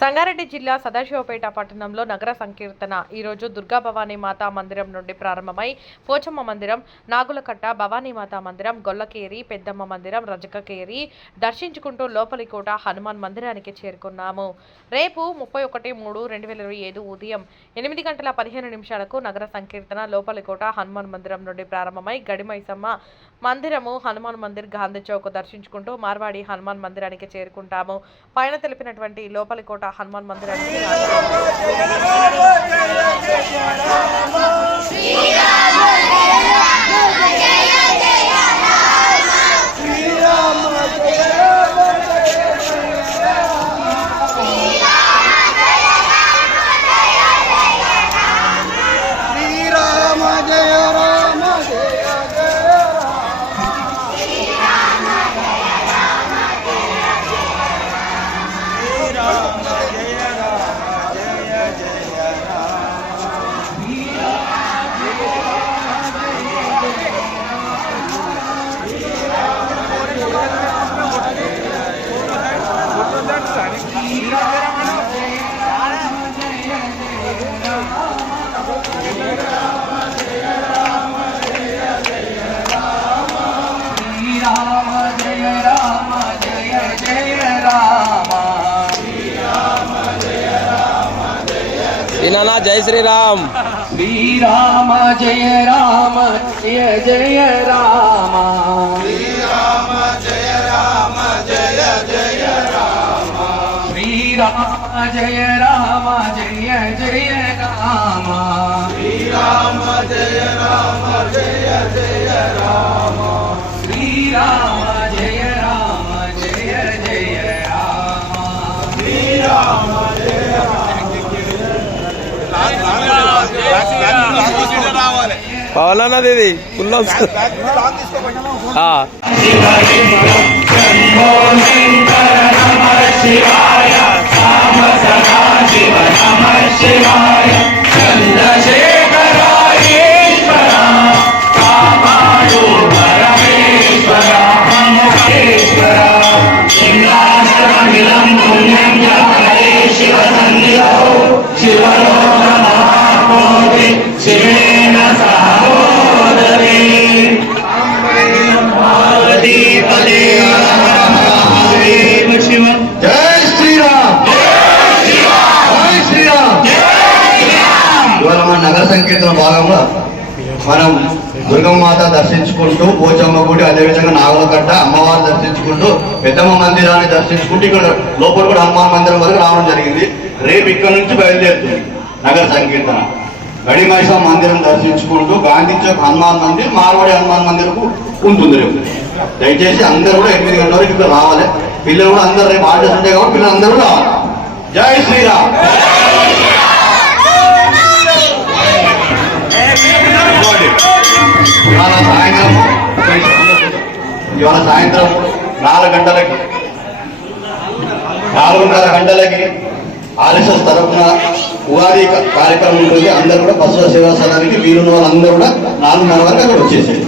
సంగారెడ్డి జిల్లా సదాశివపేట పట్టణంలో నగర సంకీర్తన. ఈరోజు దుర్గా భవానీ మాతా మందిరం నుండి ప్రారంభమై పోచమ్మ మందిరం నాగులకట్ట భవానీ మాతా మందిరం గొల్లకేరి పెద్దమ్మ మందిరం రజకకేరి దర్శించుకుంటూ లోపలికోట హనుమాన్ మందిరానికి చేరుకున్నాము. రేపు ముప్పై ఒకటి మూడు రెండు వేల ఇరవై ఐదు ఉదయం ఎనిమిది గంటల పదిహేను నిమిషాలకు నగర సంకీర్తన లోపలికోట హనుమాన్ మందిరం నుండి ప్రారంభమై గడిమైసమ్మ మందిరము హనుమాన్ మందిర్ గాంధీ చౌక్ దర్శించుకుంటూ మార్వాడి హనుమాన్ మందిరానికి చేరుకుంటాము. పైన తెలిపినటువంటి లోపలికోట హనుమాన్ మందిరానికి इनाना जय श्री राम। श्री राम जय राम जय जय राम। श्री राम जय राम जय जय राम। श्री राम जय राम जय जय राम। श्री राम जय राम जय जय राम। श्री राम పవలన్నది ఇది ఫుల్ జై నగర సంకీర్తన భాగంలో మనం దుర్గమ్మ మాత దర్శించుకుంటూ పోచమ్మ గుడి అదేవిధంగా నాగులకట్ట అమ్మవారు దర్శించుకుంటూ పెద్దమ్మ మందిరాన్ని దర్శించుకుంటూ ఇక్కడ లోపల కూడా హనుమాన్ మందిరం వరకు రావడం జరిగింది. రేపు ఇక్కడ నుంచి బయలుదేరుతుంది నగర సంకీర్తన. గడిమైసా మందిరం దర్శించుకుంటూ గాంధీ చౌక్ హనుమాన్ మందిర్ మార్వాడి హనుమాన్ మందిర్కు ఉంటుంది రేపు. దయచేసి అందరూ కూడా ఎనిమిది గంటల వరకు ఇక్కడ రావాలి. పిల్లలు కూడా అందరూ రేపు ఆర్డర్స్ ఉంటాయి కాబట్టి పిల్లలు అందరూ రావాలి. జై శ్రీరామ్. ఇవాళ సాయంత్రం నాలుగు గంటలకి నాలుగున్నర గంటలకి ఆర్ఎస్ఎస్ తరఫున ఉగాది కార్యక్రమం ఉంటుంది. అందరూ కూడా బసవ సేవా సదానికి వీరున్న వాళ్ళందరూ కూడా నాలుగున్నర వరకు అక్కడ వచ్చేసేది